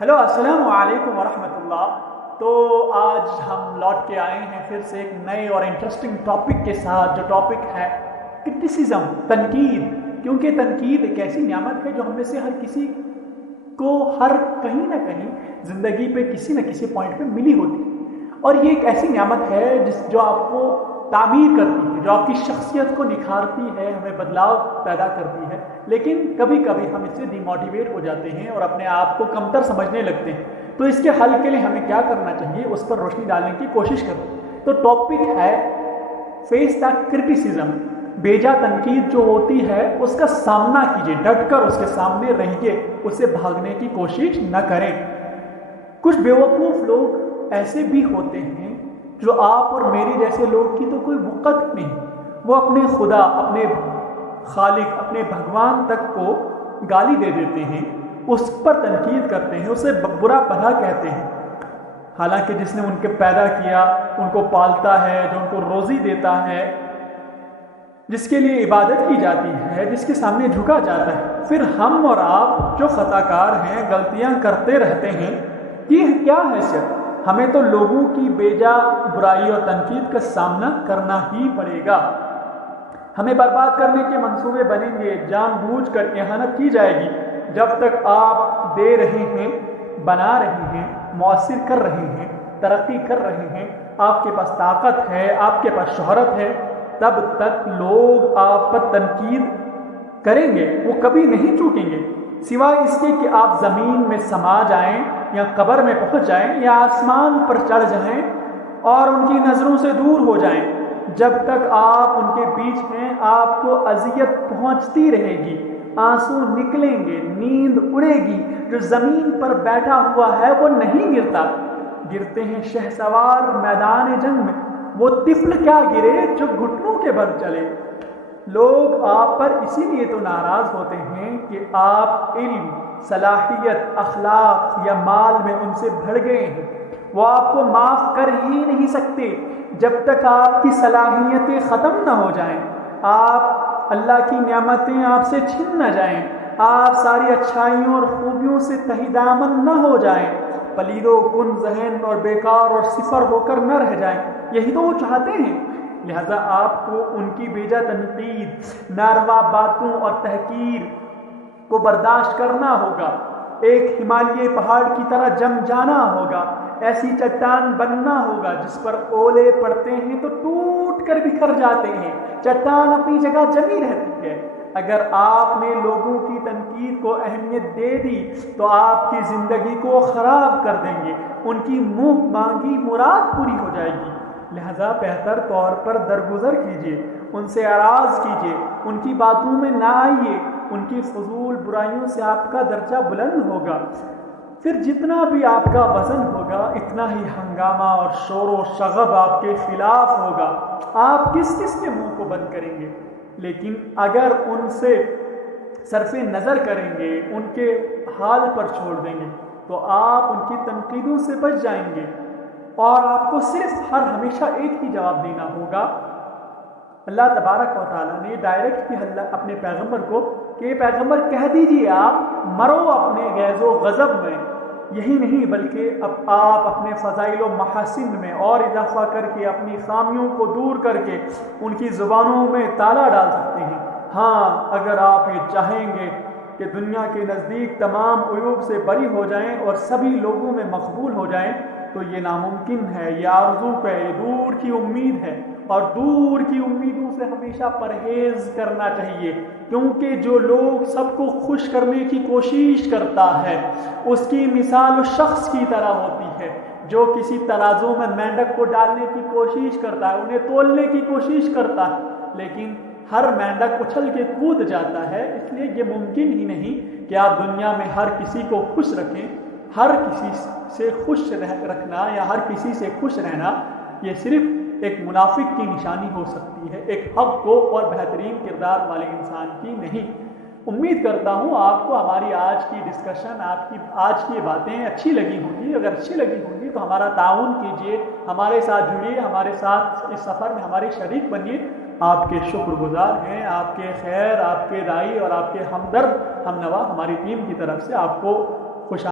Hello अस्सलाम वालेकुम वरहमत अल्लाह। तो आज हम लौट के आए हैं फिर से एक नए और इंटरेस्टिंग टॉपिक के साथ, जो टॉपिक है क्रिटिसिज्म, तनकीद। क्योंकि तनकीद एक ऐसी नियामत है जो हम में से हर किसी को हर कहीं ना कहीं ज़िंदगी पे किसी न किसी पॉइंट पे मिली होती है। और ये एक ऐसी नियामत है जो आपको तामीर करती है, जो आपकी शख्सियत को निखारती है, हमें बदलाव पैदा करती है। लेकिन कभी कभी हम इससे डिमोटिवेट हो जाते हैं और अपने आप को कमतर समझने लगते हैं। तो इसके हल के लिए हमें क्या करना चाहिए, उस पर रोशनी डालने की कोशिश करें। तो टॉपिक है फेस द क्रिटिसिज्म। बेजा तनकीद जो होती है उसका सामना कीजिए, डटकर उसके सामने रहिए, उससे भागने की कोशिश न करें। कुछ बेवकूफ़ लोग ऐसे भी होते हैं जो आप और मेरे जैसे लोग की तो कोई वक़्त नहीं, वो अपने खुदा, अपने खालिक, अपने भगवान तक को गाली दे देते हैं, उस पर तनकीद करते हैं, उसे बुरा भला कहते हैं। हालांकि जिसने उनके पैदा किया, उनको पालता है, जो उनको रोज़ी देता है, जिसके लिए इबादत की जाती है, जिसके सामने झुका जाता है, फिर हम और आप जो खताकार हैं, गलतियां करते रहते हैं, ये क्या हैसियत? हमें तो लोगों की बेजा बुराई और तनकीद का सामना करना ही पड़ेगा। हमें बर्बाद करने के मंसूबे बनेंगे, जानबूझकर इहानत की जाएगी। जब तक आप दे रहे हैं, बना रहे हैं, मौसर कर रहे हैं, तरक्की कर रहे हैं, आपके पास ताकत है, आपके पास शोहरत है, तब तक लोग आप पर तनकीद करेंगे, वो कभी नहीं चूकेंगे। सिवाय इसके कि आप ज़मीन में समा जाएं, या कब्र में पहुंच जाएं, या आसमान पर चढ़ जाएं और उनकी नज़रों से दूर हो जाएं। जब तक आप उनके बीच हैं, आपको अजियत पहुंचती रहेगी, आंसू निकलेंगे, नींद उड़ेगी। जो ज़मीन पर बैठा हुआ है वो नहीं गिरता, गिरते हैं शहसवार मैदान जंग में। वो तिफल क्या गिरे जो घुटनों के बल चले। लोग आप पर इसीलिए तो नाराज़ होते हैं कि आप इल्म, सलाहियत, अखलाक या माल में उनसे बढ़ गए हैं। वो आपको माफ़ कर ही नहीं सकते जब तक आपकी सलाहियतें ख़त्म ना हो जाएं, आप अल्लाह की नेमतें आपसे छिन न जाएं, आप सारी अच्छाइयों और खूबियों से तहीदामन न हो जाएं, पलीदो कुन जहन और बेकार और सिफर होकर न रह जाएं। यही तो वो चाहते हैं। लिहाजा आपको उनकी बेजा तनकीद, नारवा बातों और तहकीर को बर्दाश्त करना होगा। एक हिमालयी पहाड़ की तरह जम जाना होगा, ऐसी चट्टान बनना होगा जिस पर ओले पड़ते हैं तो टूट कर बिखर जाते हैं, चट्टान अपनी जगह जमी रहती है। अगर आपने लोगों की तनकीद को अहमियत दे दी तो आपकी ज़िंदगी को ख़राब कर देंगे, उनकी मुँह मांगी मुराद पूरी हो जाएगी। लिहाजा बेहतर तौर पर दरगुजर कीजिए, उनसे आराज़ कीजिए, उनकी बातों में ना आइए, उनकी फजूल बुराइयों से आपका दर्जा बुलंद होगा। फिर जितना भी आपका वज़न होगा, इतना ही हंगामा और शोर व शगब आपके खिलाफ होगा। आप किस किस के मुंह को बंद करेंगे? लेकिन अगर उनसे सरफे नज़र करेंगे, उनके हाल पर छोड़ देंगे, तो आप उनकी तनकीदों से बच जाएंगे और आपको सिर्फ हर हमेशा एक ही जवाब देना होगा। अल्लाह तबारक व तआला ने डायरेक्ट भी अपने पैगंबर को कि पैगंबर कह दीजिए आप मरो अपने गैज़ो गज़ब में। यही नहीं बल्कि अब आप अपने फ़ज़ाइल व महासिन में और इजाफा करके अपनी खामियों को दूर करके उनकी ज़ुबानों में ताला डाल सकते हैं। हाँ, अगर आप ये चाहेंगे कि दुनिया के नज़दीक तमाम उयूब से बरी हो जाएं और सभी लोगों में मकबूल हो जाएं, तो ये नामुमकिन है, ये आरज़ू है, ये दूर की उम्मीद है। और दूर की उम्मीदों से हमेशा परहेज़ करना चाहिए, क्योंकि जो लोग सबको खुश करने की कोशिश करता है उसकी मिसाल उस शख्स की तरह होती है जो किसी तराजू में मेंढक को डालने की कोशिश करता है, उन्हें तोलने की कोशिश करता है, लेकिन हर मेंढक उछल के कूद जाता है। इसलिए ये मुमकिन ही नहीं कि आप दुनिया में हर किसी को खुश रखें। हर किसी से खुश रखना या हर किसी से खुश रहना ये सिर्फ एक मुनाफिक की निशानी हो सकती है, एक हक को और बेहतरीन किरदार वाले इंसान की नहीं। उम्मीद करता हूँ आपको हमारी आज की डिस्कशन, आपकी आज की बातें अच्छी लगी होंगी। अगर अच्छी लगी होंगी तो हमारा ताउन कीजिए, हमारे साथ जुड़िए, हमारे साथ इस सफ़र में हमारे शरीक बनिए। आपके शुक्रगुजार हैं, आपके खैर, आपके राई और आपके हमदर्द हमनवा हमारी टीम की तरफ से आपको